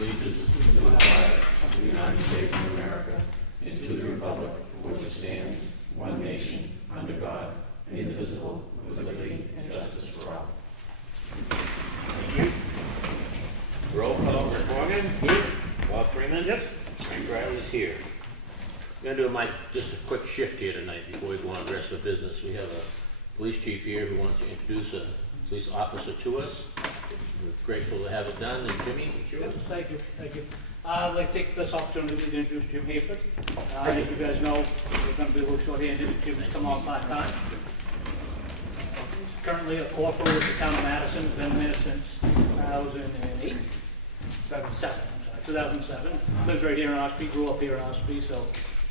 allegiance to the flag of the United States of America and to the republic for which it stands, one nation, under God, indivisible, with liberty and justice for all. Thank you. Roll call, Rick Morgan. Here. Bob Freeman. Yes. Frank Riley's here. We're going to do just a quick shift here tonight before we go on the rest of the business. We have a police chief here who wants to introduce a police officer to us. We're grateful to have it done. And Jimmy, it's yours. Thank you. I'd like to take this opportunity to introduce Jim Hayford. As you guys know, we're going to be a little short-handed. Jim's come on part-time. Currently a corporal with the town of Madison. Been there since 2007. Lives right here in Ossipee. Grew up here in Ossipee, so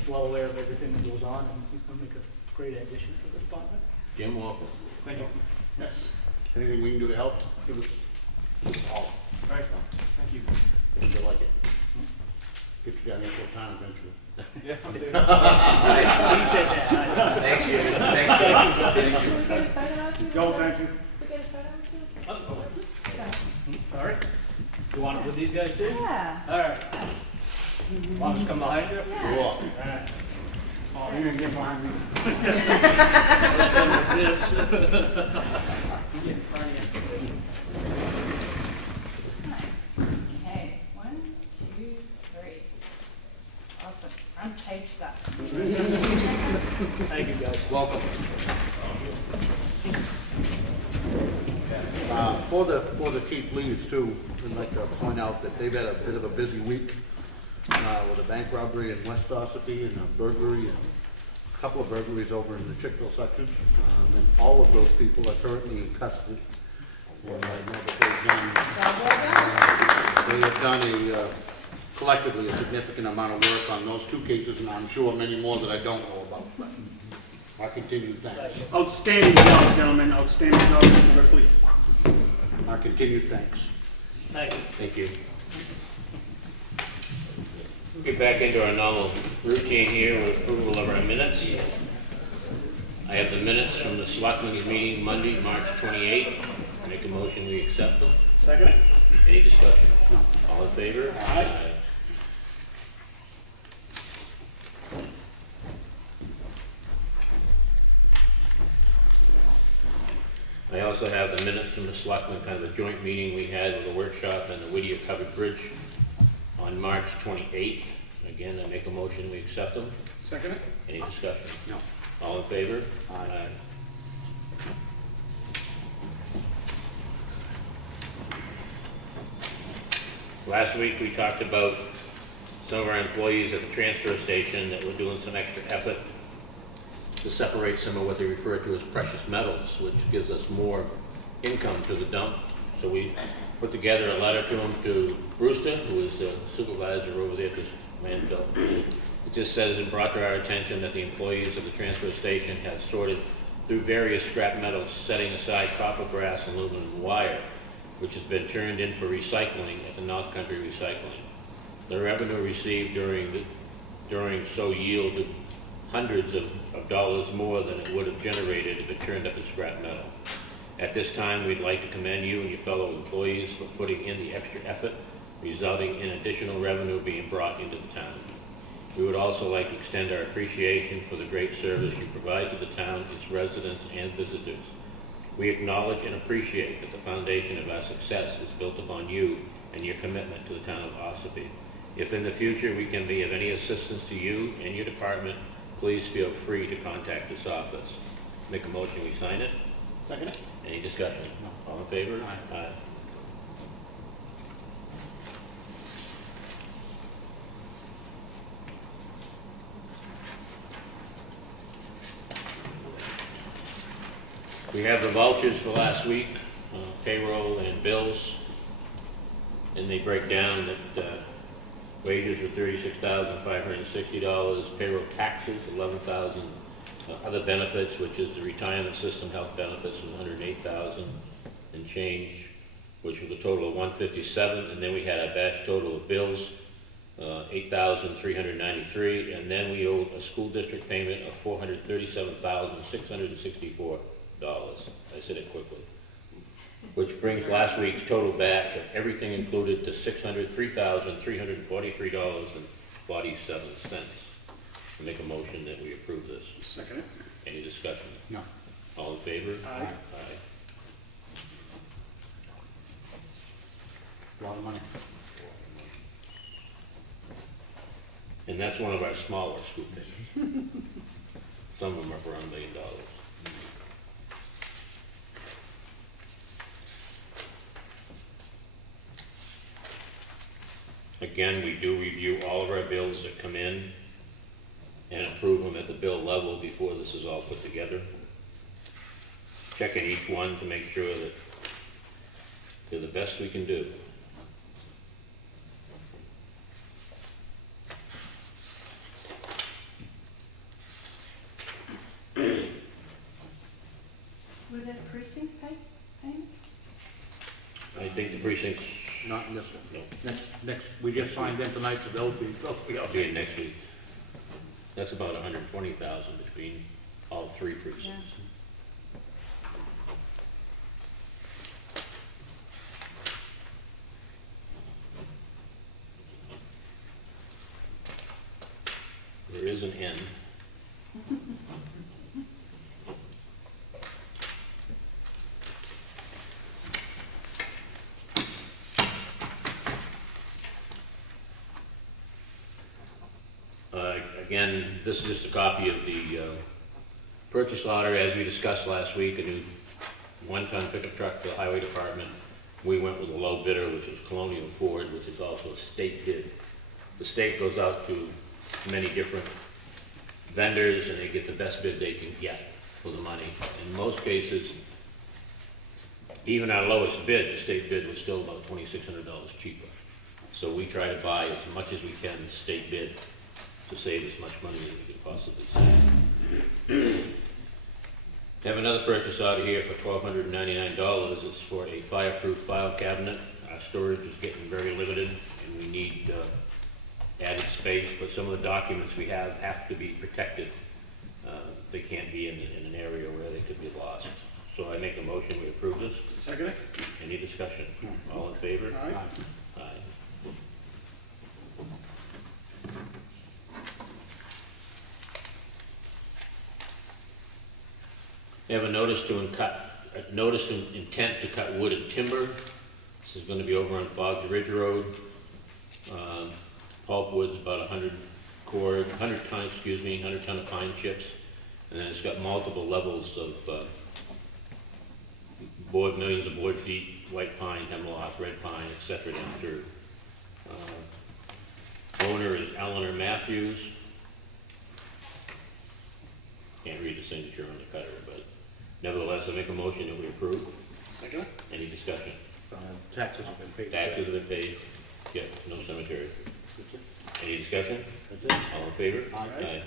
well aware of everything that goes on, and he's going to make a great addition to the department. Jim, welcome. Thank you. Yes. Anything we can do to help, give us all. Right. Thank you. Did you like it? Get you down there full time eventually. Yeah, I'll see you. He said that. Thank you. Thank you. Can we get a photo of you? Joe, thank you. Can we get a photo of you? All right. You want it with these guys too? Yeah. All right. Want us to come behind you? Yeah. Cool. All right. Oh, you're gonna get behind me. Let's go with this. Nice. Okay. 1, 2, 3. Awesome. Front page stuff. Thank you, guys. Welcome. Before the chief leaves too, I'd like to point out that they've had a bit of a busy week with a bank robbery in West Ossipee and a burglary and a couple of burglaries over in the Chickville section. And all of those people are currently in custody. And I know that they have done collectively a significant amount of work on those two cases, and I'm sure many more that I don't know about. But our continued thanks. Outstanding job, gentlemen. Outstanding job, Mr. Ripley. Our continued thanks. Thank you. Thank you. We'll get back into our normal routine here with approval of our minutes. I have the minutes from the Selectmen's meeting Monday, March 28th. Make a motion we accept them. Second. Any discussion? No. All in favor? Aye. I also have the minutes from the Selectmen, kind of a joint meeting we had with a workshop and the Whittier Covered Bridge on March 28th. Again, I make a motion we accept them. Second. Any discussion? No. All in favor? Aye. Last week we talked about some of our employees at the transfer station that were doing some extra effort to separate some of what they refer to as precious metals, which gives us more income to the dump. So we put together a letter to them, to Brewster, who is the supervisor over there at this landfill. It just says it brought to our attention that the employees of the transfer station have sorted through various scrap metals, setting aside copper, brass, and aluminum wire, which has been turned in for recycling at the North Country Recycling. The revenue received during so yielded hundreds of dollars more than it would have generated if it turned up as scrap metal. At this time, we'd like to commend you and your fellow employees for putting in the extra effort, resulting in additional revenue being brought into the town. We would also like to extend our appreciation for the great service you provide to the town, its residents, and visitors. We acknowledge and appreciate that the foundation of our success is built upon you and your commitment to the town of Ossipee. If in the future we can be of any assistance to you and your department, please feel free to contact this office. Make a motion, we sign it. Second. Any discussion? All in favor? Aye. Aye. We have the vouchers for last week, payroll and bills, and they break down that wages were $36,560, payroll taxes $11,000, other benefits, which is the retirement system health benefits, was $108,000 and change, which was a total of $157,000, and then we had a batch total of bills, $8,393, and then we owed a school district payment of $437,664. I said it quickly. which brings last week's total batch of everything included to $603,343.47. Make a motion that we approve this. Second it. Any discussion? No. All in favor? Aye. Aye. A lot of money. And that's one of our smaller scoop days. Some of them are for $1 million. Again, we do review all of our bills that come in and approve them at the bill level before this is all put together. Checking each one to make sure that they're the best we can do. Were there precinct payments? I think the precincts Not in this one. No. Next, we just signed in tonight, so they'll be will be in next week. That's about 120,000 between all three precincts. There is an N. Again, this is just a copy of the purchase order. As we discussed last week, a new one-ton pickup truck for the highway department. We went with a low bidder, which is Colonial Ford, which is also a state bid. The state goes out to many different vendors and they get the best bid they can get for the money. In most cases, even our lowest bid, the state bid was still about $2,600 cheaper. So we try to buy as much as we can state bid to save as much money as we could possibly save. Have another purchase order here for $1,299. It's for a fireproof file cabinet. Our storage is getting very limited and we need added space, but some of the documents we have to be protected. They can't be in an area where they could be lost. So I make a motion, we approve this. Second it. Any discussion? All in favor? Aye. Aye. We have a notice of intent to cut wood and timber. This is going to be over on Fogs Ridge Road. Pulpwood's about 100 ton of pine chips. And then it's got multiple levels of millions of board feet, white pine, hemlock, red pine, etc. down through. Owner is Eleanor Matthews. Can't read the signature on the cutter, but nevertheless, I make a motion that we approve. Second it. Any discussion? taxes have been paid. Taxes have been paid. Yeah, no cemetery. That's it. Any discussion? That's it. All in favor? Aye.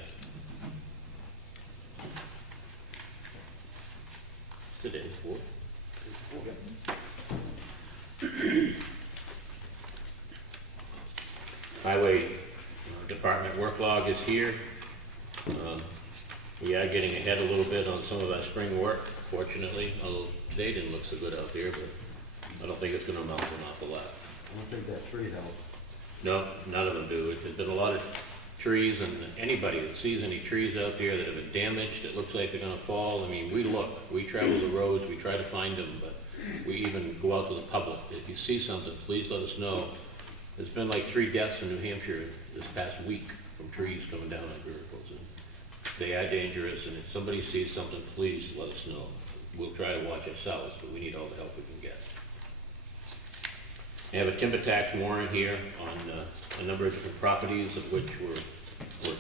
Today's fourth. Highway Department work log is here. We are getting ahead a little bit on some of our spring work, fortunately, although today didn't look so good out there, but I don't think it's gonna amount to an awful lot. I don't think that tree helped. No, none of them do. There's been a lot of trees, and anybody that sees any trees out there that have been damaged, that looks like they're gonna fall, I mean, we look, we travel the roads, we try to find them, but we even go out to the public. If you see something, please let us know. There's been like 3 deaths in New Hampshire this past week from trees coming down on vehicles. And they are dangerous, and if somebody sees something, please let us know. We'll try to watch ourselves, but we need all the help we can get. I have a timber tax warrant here on a number of different properties of which were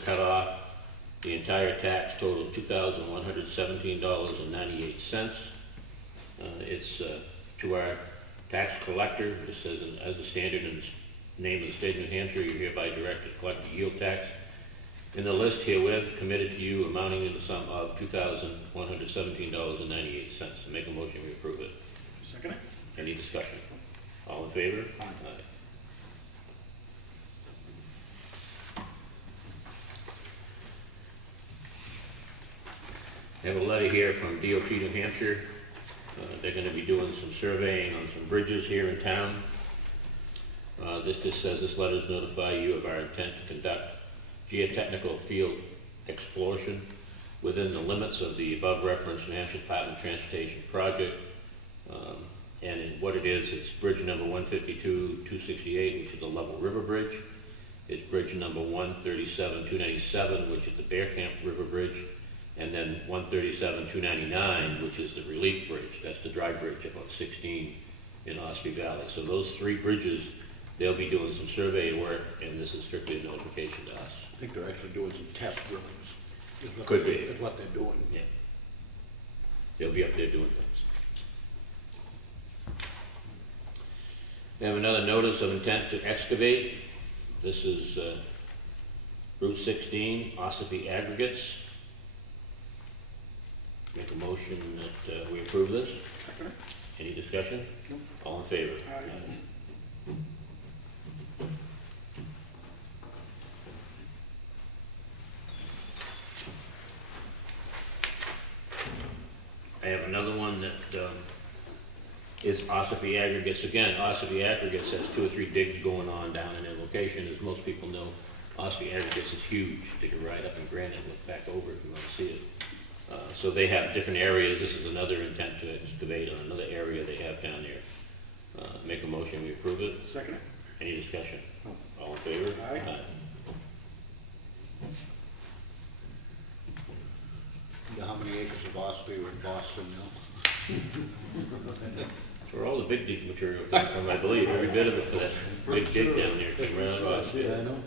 cut off. The entire tax totals $2,117.98. It's to our tax collector. It says, as a standard in the name of the state of New Hampshire, you're hereby directed to collect the yield tax. In the list herewith, committed to you amounting in the sum of $2,117.98. Make a motion, we approve it. Second it. Any discussion? All in favor? Aye. I have a letter here from DOT New Hampshire. They're gonna be doing some surveying on some bridges here in town. This just says, this letter is notify you of our intent to conduct geotechnical field exploration within the limits of the above referenced New Hampshire Department of Transportation project. And in what it is, it's bridge number 152-268, which is the Level River Bridge. It's bridge number 137-297, which is the Bear Camp River Bridge. And then 137-299, which is the Relief Bridge. That's the dry bridge about 16 in Ossipee Valley. So those three bridges, they'll be doing some survey work, and this is strictly a notification to us. I think they're actually doing some test drillings. Could be. Is what they're doing. Yeah. They'll be up there doing things. We have another notice of intent to excavate. This is Route 16, Ossipee Aggregates. Make a motion that we approve this. Second it. Any discussion? Nope. All in favor? Aye. I have another one that is Ossipee Aggregates. Again, Ossipee Aggregates has 2 or 3 digs going on down in their location. As most people know, Ossipee Aggregates is huge. They can ride up in Granite and look back over if you want to see it. So they have different areas. This is another intent to excavate on another area they have down there. Make a motion, we approve it. Second it. Any discussion? All in favor? Aye. You know how many acres of Ossipee are in Boston now? That's where all the big dig material comes from, I believe. Every bit of it for that big dig down there came right out of Ossipee. Yeah, I know.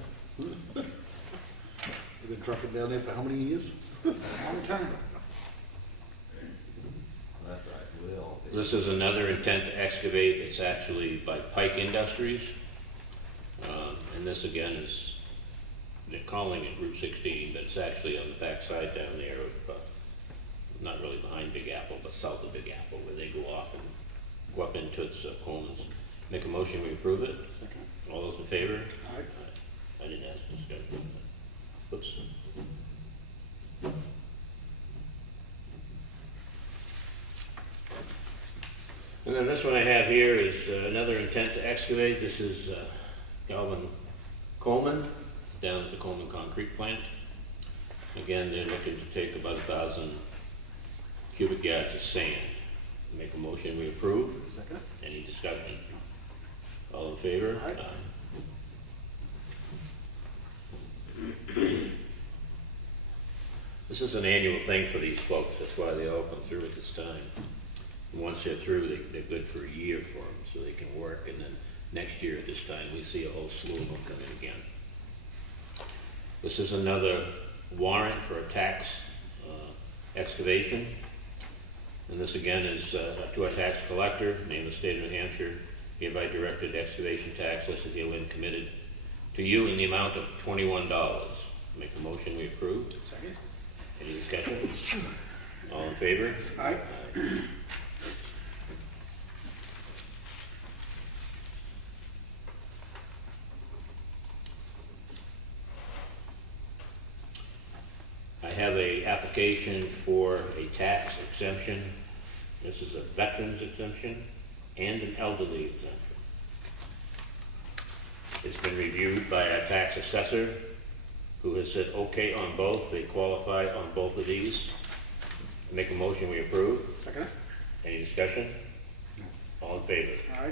You've been trucking down there for how many years? Long time. That's right, will. This is another intent to excavate. It's actually by Pike Industries. And this again is, they're calling it Route 16, but it's actually on the backside down there of, not really behind Big Apple, but south of Big Apple, where they go off and go up into its corners. Make a motion, we approve it. Second it. All those in favor? Aye. I didn't ask discussion. Oops. And then this one I have here is another intent to excavate. This is Coleman, down at the Coleman Concrete Plant. Again, they're looking to take about 1,000 cubic yards of sand. Make a motion, we approve. Second it. Any discussion? All in favor? Aye. This is an annual thing for these folks. That's why they all come through at this time. And once they're through, they're good for a year for them, so they can work. And then next year at this time, we see a whole slew of them come in again. This is another warrant for a tax excavation. And this again is to our tax collector, name of the state of New Hampshire, hereby directed excavation tax listed herein committed to you in the amount of $21. Make a motion, we approve. Second. Any discussion? All in favor? Aye. I have a application for a tax exemption. This is a veteran's exemption and an elderly exemption. It's been reviewed by our tax assessor, who has said okay on both. They qualify on both of these. Make a motion, we approve. Second it. Any discussion? All in favor? Aye.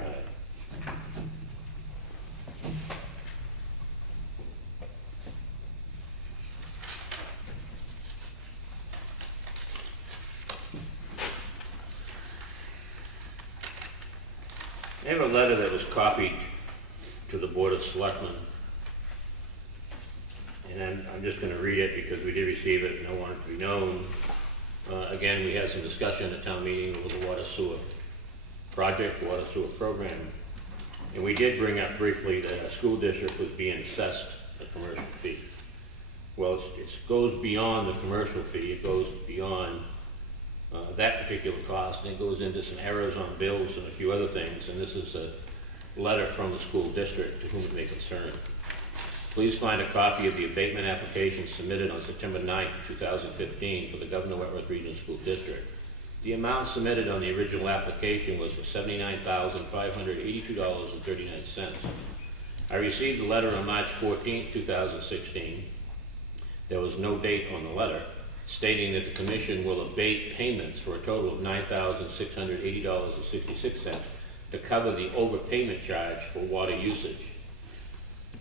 I have a letter that was copied to the Board of Selectmen. And I'm just gonna read it because we did receive it and I want it to be known. Again, we had some discussion at town meeting with the water sewer project, water sewer program. And we did bring up briefly that a school district was being assessed a commercial fee. Well, it goes beyond the commercial fee, it goes beyond that particular cost, and it goes into some errors on bills and a few other things, and this is a letter from the school district to whom it may concern. Please find a copy of the abatement application submitted on September 9th, 2015 for the Governor Wentworth Regional School District. The amount submitted on the original application was for $79,582.39. I received a letter on March 14, 2016. There was no date on the letter, stating that the commission will abate payments for a total of $9,680.66 to cover the overpayment charge for water usage.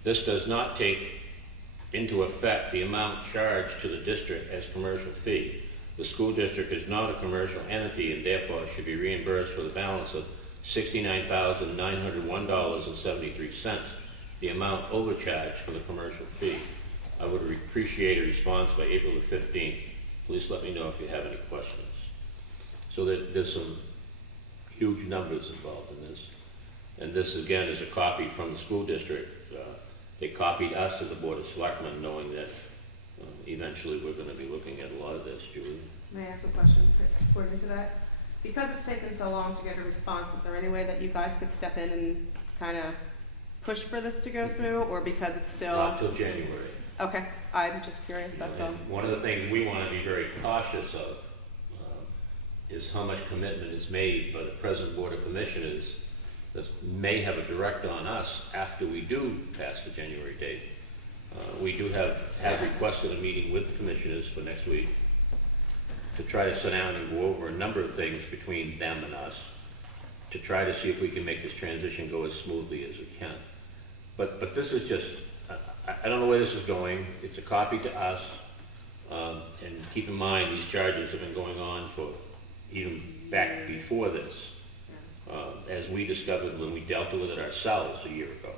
This does not take into effect the amount charged to the district as commercial fee. The school district is not a commercial entity and therefore should be reimbursed for the balance of $69,901.73, the amount overcharged for the commercial fee. I would appreciate a response by April the 15th. Please let me know if you have any questions. So there's some huge numbers involved in this. And this again is a copy from the school district. They copied us to the Board of Selectmen, knowing that eventually we're going to be looking at a lot of this. Julie? May I ask a question according to that? Because it's taken so long to get a response, is there any way that you guys could step in and kind of push for this to go through, or because it's still... Not till January. Okay, I'm just curious, that's all. And one of the things we want to be very cautious of is how much commitment is made by the present Board of Commissioners that may have a direct on us after we do pass the January date. We do have requested a meeting with the commissioners for next week to try to sit down and go over a number of things between them and us to try to see if we can make this transition go as smoothly as we can. But this is just, I don't know where this is going. It's a copy to us. And keep in mind, these charges have been going on for even back before this. As we discovered when we dealt with it ourselves a year ago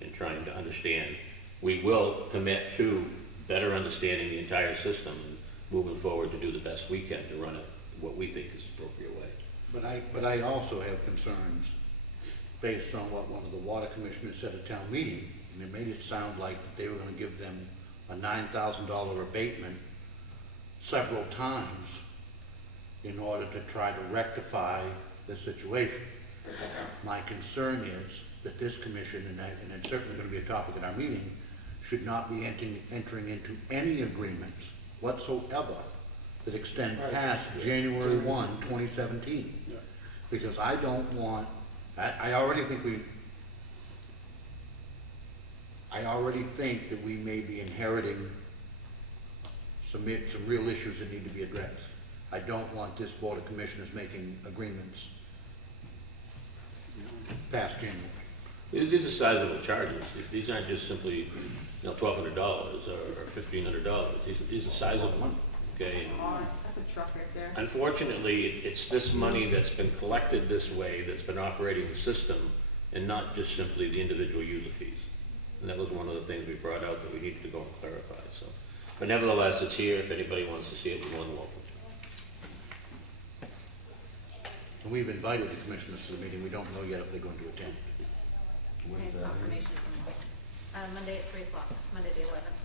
in trying to understand. We will commit to better understanding the entire system and moving forward to do the best we can to run it what we think is the appropriate way. But I also have concerns based on what one of the water commissioners said at town meeting, and it made it sound like they were gonna give them a $9,000 abatement several times in order to try to rectify the situation. My concern is that this commission, and it's certainly going to be a topic at our meeting, should not be entering into any agreements whatsoever that extend past January 1, 2017. Yeah. Because I don't want, I already think that we may be inheriting some real issues that need to be addressed. I don't want this Board of Commissioners making agreements past January. These are sizable charges. These aren't just simply, $1,200 or $1,500. These are sizable. Okay. And That's a truck right there. unfortunately, it's this money that's been collected this way that's been operating the system, and not just simply the individual user fees. And that was one of the things we brought out that we needed to go and clarify. So, but nevertheless, it's here. If anybody wants to see it, we're more than welcome. And we've invited the commissioners to the meeting. We don't know yet if they're going to attend. What is And that? confirmation from Monday at 3 o'clock, Monday the 11th.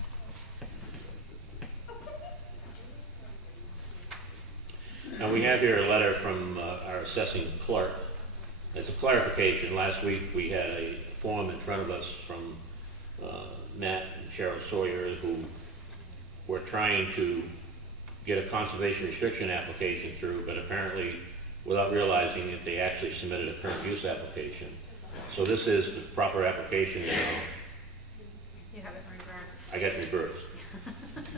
Now, we have here a letter from our assessing clerk. As a clarification, last week we had a form in front of us from Matt and Cheryl Sawyer, who were trying to get a conservation restriction application through, but apparently, without realizing it, they actually submitted a current use application. So this is the proper application now. You have it in reverse. I got reversed.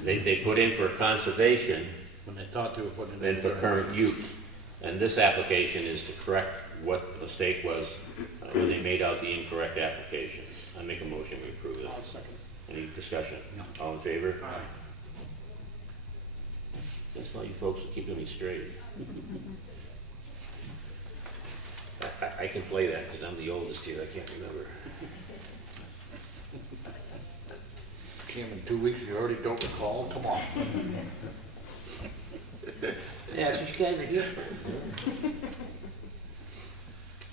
They put in for conservation, When they thought they were putting it then for current use. And this application is to correct what the mistake was when they made out the incorrect application. I make a motion, we approve I'll this. second. Any discussion? All in favor? Aye. That's why you folks are keeping me straight. I can play that because I'm the oldest here, I can't remember. Came in 2 weeks and you already don't recall? Come on. Yeah, that's what you guys are here for.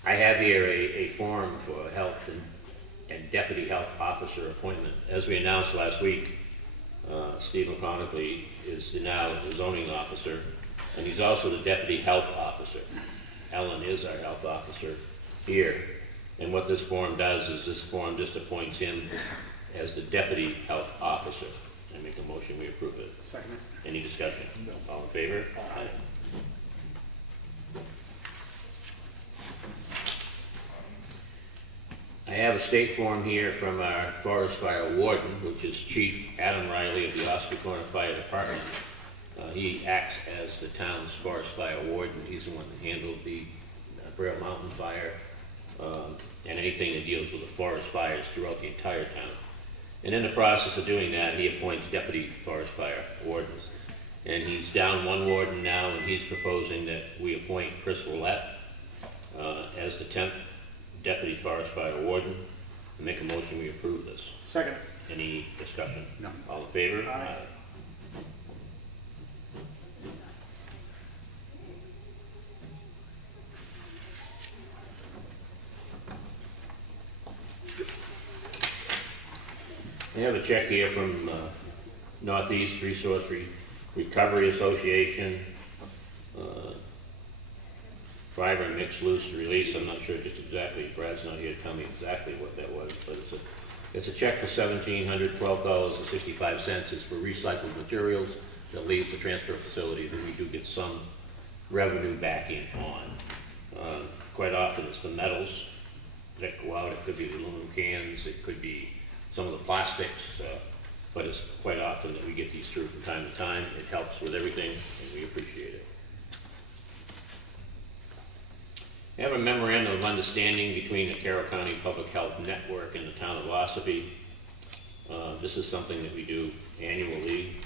I have here a form for health and deputy health officer appointment. As we announced last week, Steve McConaughey is now the zoning officer, and he's also the deputy health officer. Ellen is our health officer here. And what this form does is this form just appoints him as the deputy health officer. I make a motion, we approve it. Second. Any discussion? All in favor? Aye. I have a state form here from our forest fire warden, which is Chief Adam Riley of the Ossipee Corner Fire Department. He acts as the town's forest fire warden. He's the one that handled the Braille Mountain fire and anything that deals with the forest fires throughout the entire town. And in the process of doing that, he appoints deputy forest fire wardens. And he's down one warden now, and he's proposing that we appoint Chris Willett as the 10th deputy forest fire warden. And make a motion we approve this. Second. Any discussion? No. All in favor? Aye. I have a check here from Northeast Resource Recovery Association, fiber mixed loose release. I'm not sure just exactly, Brad's not here to tell me exactly what that was, but it's a check for $1,712.65. It's for recycled materials that leaves the transfer facility that we do get some revenue back in on. Quite often it's the metals that go out. It could be the aluminum cans, it could be some of the plastics, but it's quite often that we get these through from time to time. It helps with everything, and we appreciate it. We have a memorandum of understanding between the Carroll County Public Health Network and the town of Ossipee. This is something that we do annually.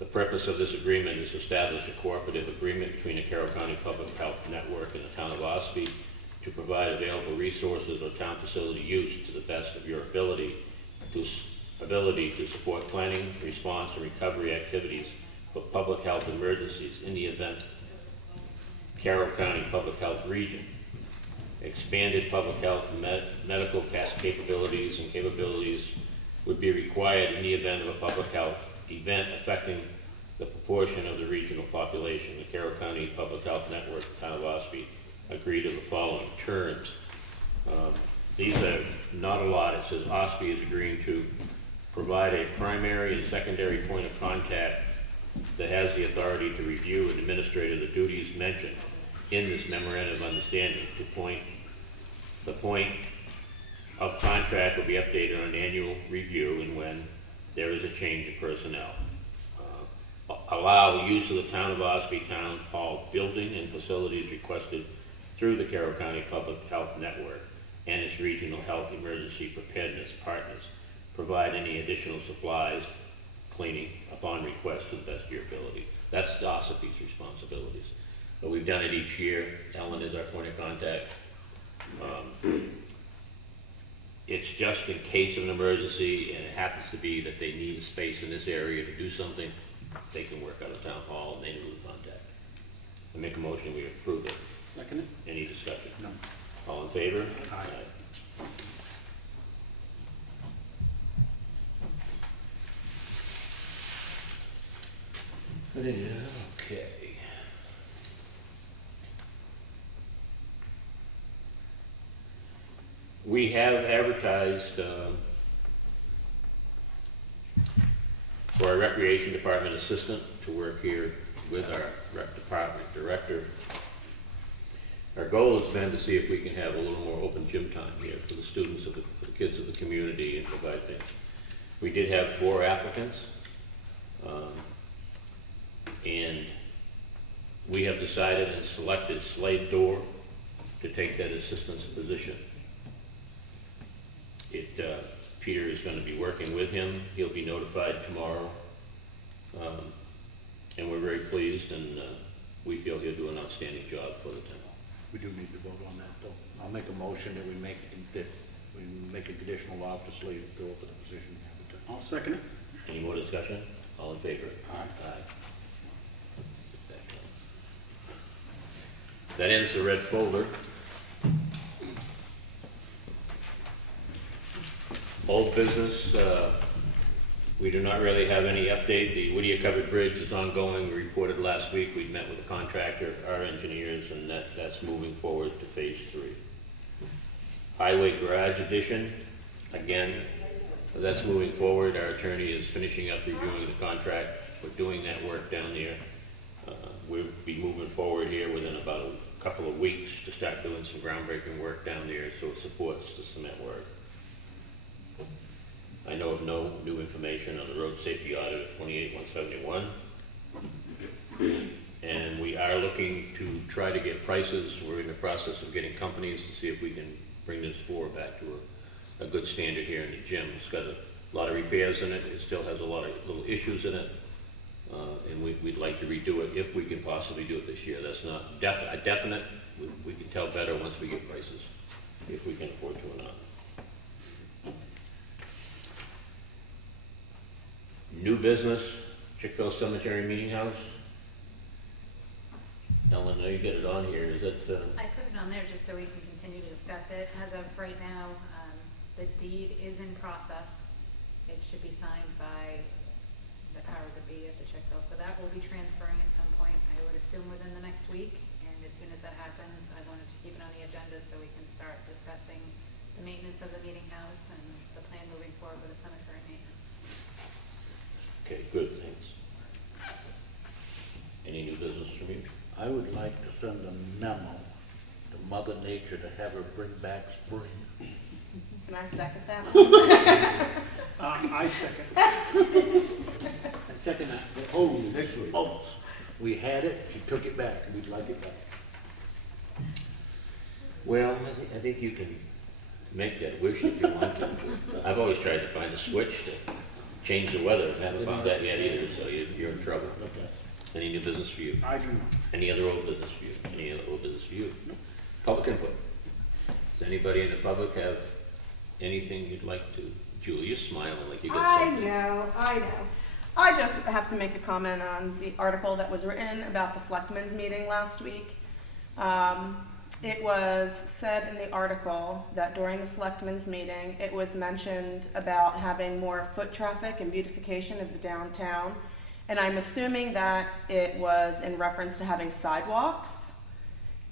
The purpose of this agreement is to establish a cooperative agreement between the Carroll County Public Health Network and the town of Ossipee to provide available resources or town facility use to the best of your ability to support planning, response, and recovery activities for public health emergencies in the event Carroll County Public Health Region. Expanded public health and medical capabilities and capabilities would be required in the event of a public health event affecting the proportion of the regional population. The Carroll County Public Health Network, the town of Ossipee, agree to the following terms. These are not a lot. It says Ossipee is agreeing to provide a primary and secondary point of contact that has the authority to review and administer the duties mentioned in this memorandum of understanding. The point of contract will be updated on an annual review and when there is a change in personnel. Allow use of the town of Ossipee Town Hall building and facilities requested through the Carroll County Public Health Network and its regional health emergency preparedness partners. Provide any additional supplies, cleaning upon request to the best of your ability. That's Ossipee's responsibilities. But we've done it each year. Ellen is our point of contact. It's just in case of an emergency, and it happens to be that they need a space in this area to do something, they can work out of town hall and they lose contact. I make a motion, we approve it. Second. Any discussion? No. All in favor? Aye. Okay. We have advertised for our recreation department assistant to work here with our rec department director. Our goal has been to see if we can have a little more open gym time here for the students, for the kids of the community, and provide things. We did have 4 applicants, and we have decided and selected Slade Dorr to take that assistant's position. Peter is going to be working with him. He'll be notified tomorrow, and we're very pleased, and we feel he'll do an outstanding job for the town. We do need to vote on that, though. I'll make a motion that we make a conditional law to Slade to go for the position. I'll second it. Any more discussion? All in favor? Aye. That ends the red folder. Old business, we do not really have any update. The Whittier Covered Bridge is ongoing. We reported last week we'd met with the contractor, our engineers, and that's moving forward to phase 3. Highway Garage Addition, again, that's moving forward. Our attorney is finishing up reviewing the contract for doing that work down there. We'll be moving forward here within about couple of weeks to start doing some groundbreaking work down there so it supports the cement work. I know of no new information on the road safety audit of 28-171. And we are looking to try to get prices. We're in the process of getting companies to see if we can bring this floor back to a good standard here in the gym. It's got a lot of repairs in it. It still has a lot of little issues in it. And we'd like to redo it if we can possibly do it this year. That's not a definite. We can tell better once we get prices, if we can afford to or not. New business, Chick-fil Cemetery Meeting House. Ellen, I know you get it on here. Is it? I put it on there just so we can continue to discuss it. As of right now, the deed is in process. It should be signed by the powers that be at the Chick-fil, so that will be transferring at some point, I would assume within the next week. And as soon as that happens, I wanted to keep it on the agenda so we can start discussing the maintenance of the meeting house and the plan moving forward with the cemetery maintenance. Okay, good, thanks. Any new business from you? I would like to send a memo to Mother Nature to have her bring back spring. Can I second that one? I second. I second that. Holy smokes. We had it, she took it back, and we'd like it back. Well, I think you can make that wish if you want to. I've always tried to find a switch to change the weather. I haven't found that yet either, so you're in trouble. Okay. Any new business for you? I do not. Any other old business for you? Any other old business for you? Public input. Does anybody in the public have anything you'd like to? Julie, you're smiling like you got I something. know. I just have to make a comment on the article that was written about the selectmen's meeting last week. It was said in the article that during the selectmen's meeting, it was mentioned about having more foot traffic and beautification of the downtown. And I'm assuming that it was in reference to having sidewalks.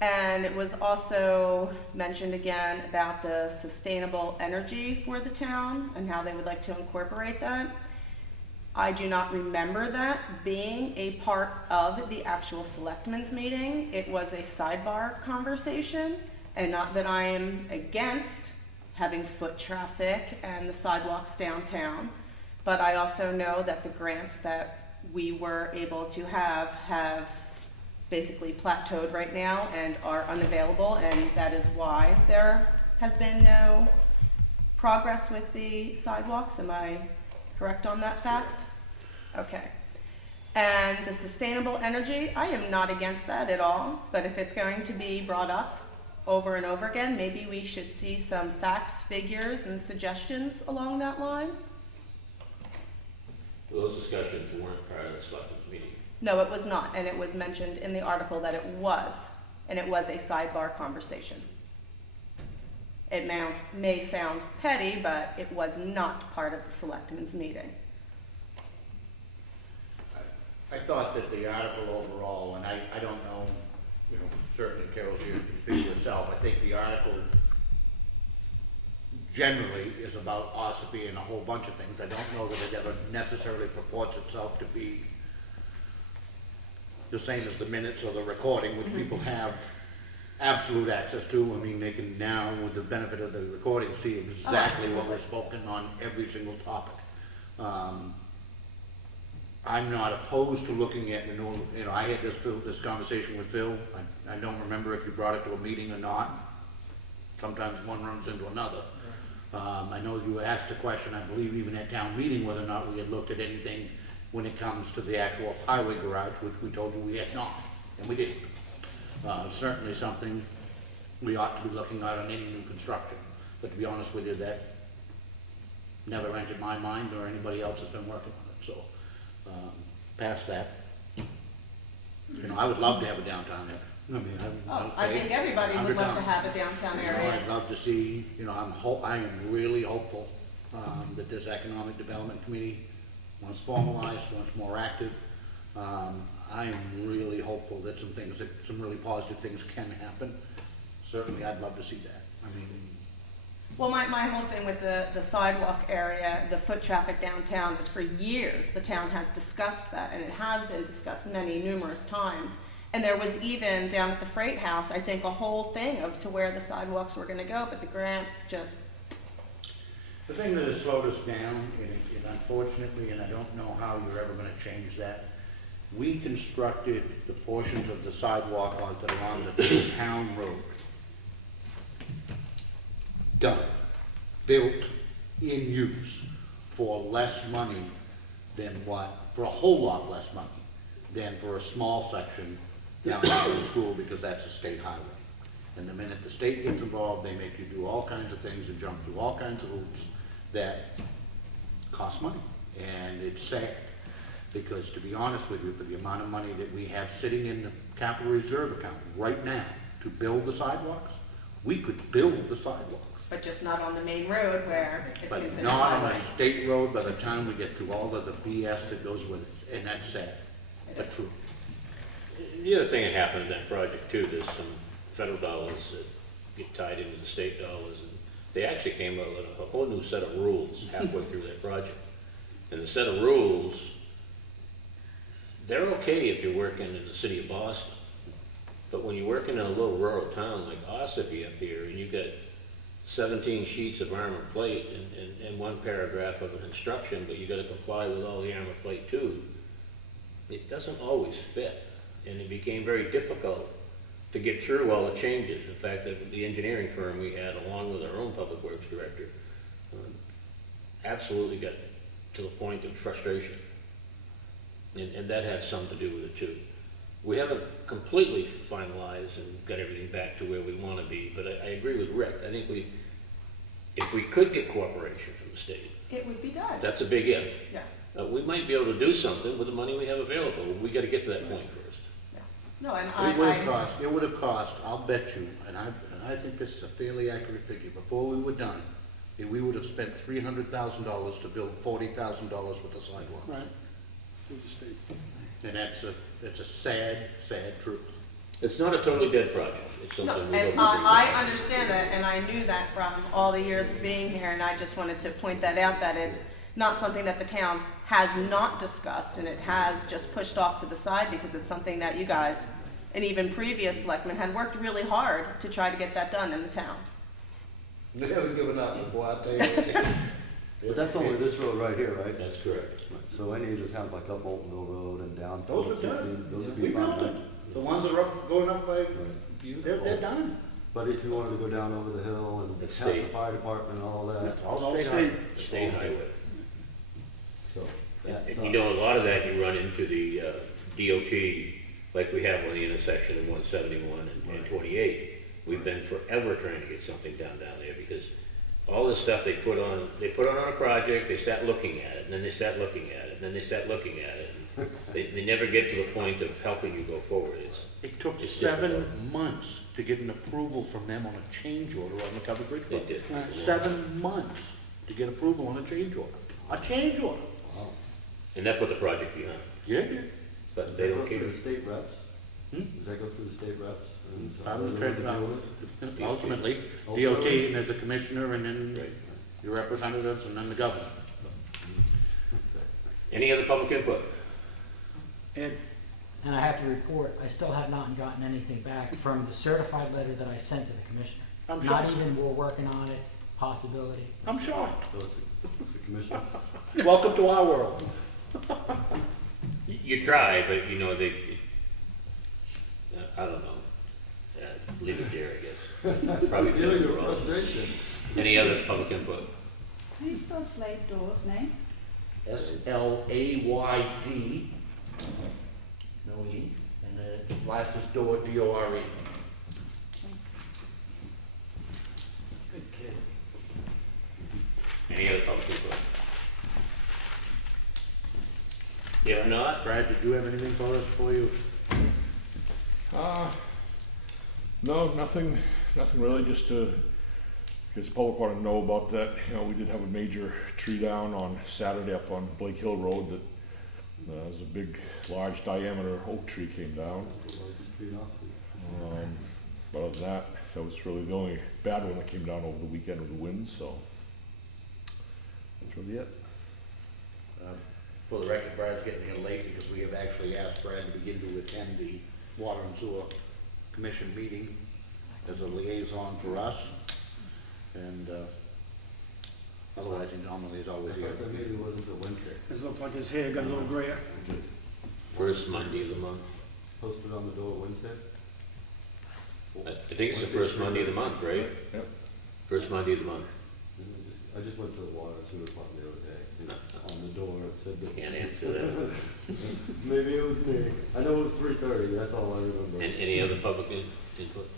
And it was also mentioned again about the sustainable energy for the town and how they would like to incorporate that. I do not remember that being a part of the actual selectmen's meeting. It was a sidebar conversation, and not that I am against having foot traffic and the sidewalks downtown, but I also know that the grants that we were able to have basically plateaued right now and are unavailable, and that is why there has been no progress with the sidewalks. Am I correct on that fact? Okay. And the sustainable energy, I am not against that at all, but if it's going to be brought up over and over again, maybe we should see some facts, figures, and suggestions along that line. Those discussions weren't part of the selectmen's meeting. No, it was not, and it was mentioned in the article that it was, and it was a sidebar conversation. It may sound petty, but it was not part of the selectmen's meeting. I thought that the article overall, and I don't know, certainly Carol's here to speak for herself, I think the article generally is about Ossipee and a whole bunch of things. I don't know that it ever necessarily purports itself to be the same as the minutes or the recording, which people have absolute access to. I mean, they can now, with the benefit of the recording, see exactly what was spoken on every single topic. I'm not opposed to looking at renewal. I had this conversation with Phil. I don't remember if you brought it to a meeting or not. Sometimes one runs into another. I know you asked a question, I believe even at town meeting, whether or not we had looked at anything when it comes to the actual highway garage, which we told you we had not, and we didn't. Certainly something we ought to be looking at on any new construction. But to be honest with you, that never entered my mind or anybody else has been working on it. So past that, I would love to have a downtown area. I think everybody would love to have a downtown area. I'd love to see, I am really hopeful that this Economic Development Committee, once formalized, once more active, I am really hopeful that some really positive things can happen. Certainly, I'd love to see that. Well, my whole thing with the sidewalk area, the foot traffic downtown, is for years the town has discussed that, and it has been discussed numerous times. And there was even down at the Freight House, I think, a whole thing of to where the sidewalks were gonna go, but the grants just, The thing that has slowed us down, and unfortunately, and I don't know how you're ever gonna change that, we constructed the portions of the sidewalk that are on the town road. Done, built, in use, for less money than what, for a whole lot less money than for a small section down to the school, because that's a state highway. And the minute the state gets involved, they make you do all kinds of things and jump through all kinds of hoops that cost money. And it's sad, because to be honest with you, for the amount of money that we have sitting in the capital reserve account right now to build the sidewalks, we could build the sidewalks. but just not on the main road where it's But considered not on a highway. state road by the time we get through all of the BS that goes with it, and that's sad, but true. The other thing that happened in that project too, there's some federal dollars that get tied into the state dollars, and they actually came up with a whole new set of rules halfway through that project. And the set of rules, they're okay if you're working in the city of Boston, but when you're working in a little rural town like Ossipee up here, and you've got 17 sheets of armor plate and one paragraph of an instruction, but you gotta comply with all the armor plate too, it doesn't always fit. And it became very difficult to get through all the changes. In fact, the engineering firm we had, along with our own public works director, absolutely got to the point of frustration. And that had something to do with it too. We haven't completely finalized and got everything back to where we want to be, but I agree with Rick. I think if we could get cooperation from the state, It would be done, that's a big if. yeah, We might be able to do something with the money we have available. We got to get to that point first. yeah. No, and It would have cost, I'll bet you, and I think this is a fairly accurate figure, before we were done, we would have spent $300,000 to build $40,000 worth of sidewalks. Right. Through the state. And that's a sad, sad truth. It's not a totally dead project. It's No, something we and hope to bring back. I understand that, and I knew that from all the years of being here, and I just wanted to point that out, that it's not something that the town has not discussed, and it has just pushed off to the side, because it's something that you guys, and even previous selectmen, had worked really hard to try to get that done in the town. They haven't given up, boy, I'll tell you. But that's only this road right here, right? That's correct. So any of the towns like up Boltonville Road and down Those are 16, done. those would We be fine, built right? them. The ones that are up, going up by, Right. they're done. But if you wanted to go down over the hill and It's past the state. fire department and all that, It's all All state state. highway. State highway. so that's, And you know, a lot of that you run into the DOT, like we have on the intersection of 171 and 28. We've been forever trying to get something down there, because all this stuff they put on a project, they start looking at it, and then they start looking at it, and then they start looking at it. And they never get to the point of helping you go forward. It took It's 7 difficult. months to get an approval from them on a change order on the Covered Bridge They Road. did. 7 months to get approval on a change order. A change order. And that put the project behind, Yeah. but does they that go don't through care. the state reps? Hmm? Does that go through the state reps? And I'm the they're treasurer. able to deal with it? Ultimately, DOT, Ultimately? and there's a commissioner, and then Right. your representatives, and then the governor. Any other public input? Ed, And I have to report, I still have not gotten anything back from the certified letter that I sent to the commissioner. I'm Not shocked. even we're working on it, possibility. I'm shocked. So it's the commission? Welcome to our world. You try, but you know, I don't know. Leave it there, I guess. Probably Feeling feeling your wrong. frustration. Any other public input? How do you spell Slade Door's name? SLAYD. No E. And the last is Dore, DORE. Thanks. good kid. Any other public input? If not, Brad, did you have anything for us for you? No, nothing really, just to, because the public want to know about that. You know, we did have a major tree down on Saturday up on Blake Hill Road that was a big, large diameter oak tree came down. But other than that, that was really the only bad one that came down over the weekend with the wind, so that's really it. For the record, Brad's getting in late because we have actually asked Brad to begin to attend the Water and Sewer Commission meeting as a liaison for us. And otherwise, he normally is I always here. thought that meeting wasn't till Wednesday. It looks like his hair got a little grayer. First Monday of the month. Posted on the door Wednesday? I think it's the first Monday of the month, right? Yep. First Monday of the month. I just went to the water and sewer department the other day. And on the door, it said that. Can't answer that. Maybe it was me. I know it was 3:30, that's all I remember. And any other public input?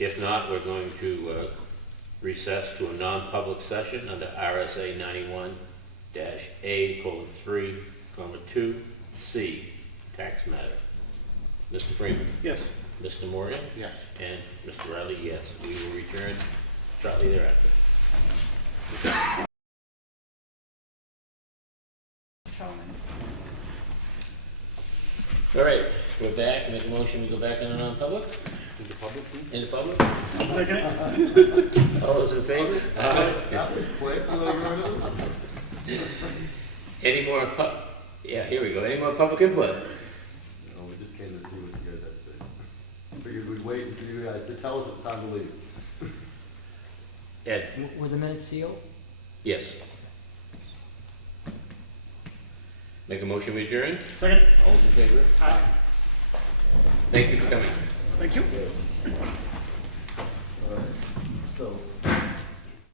If not, we're going to recess to a non-public session under RSA 91-A:3(2)C, tax matter. Mr. Freeman? Yes. Mr. Morgan? Yes. And Mr. Riley, yes. We will return shortly thereafter. All right, we're back. Make a motion, we go back into non-public? Into public, please? Into public? I'll second it. All those in favor? That was quick, you know, Any more yeah, here we go. Any more public input? No, we just came to see what you guys had to say. Figured we'd wait for you guys to tell us it's time to leave. Ed? Were the minutes sealed? Yes. Make a motion, we adjourn? Second. All those in favor? Aye. Thank you for coming. Thank you. Alright, so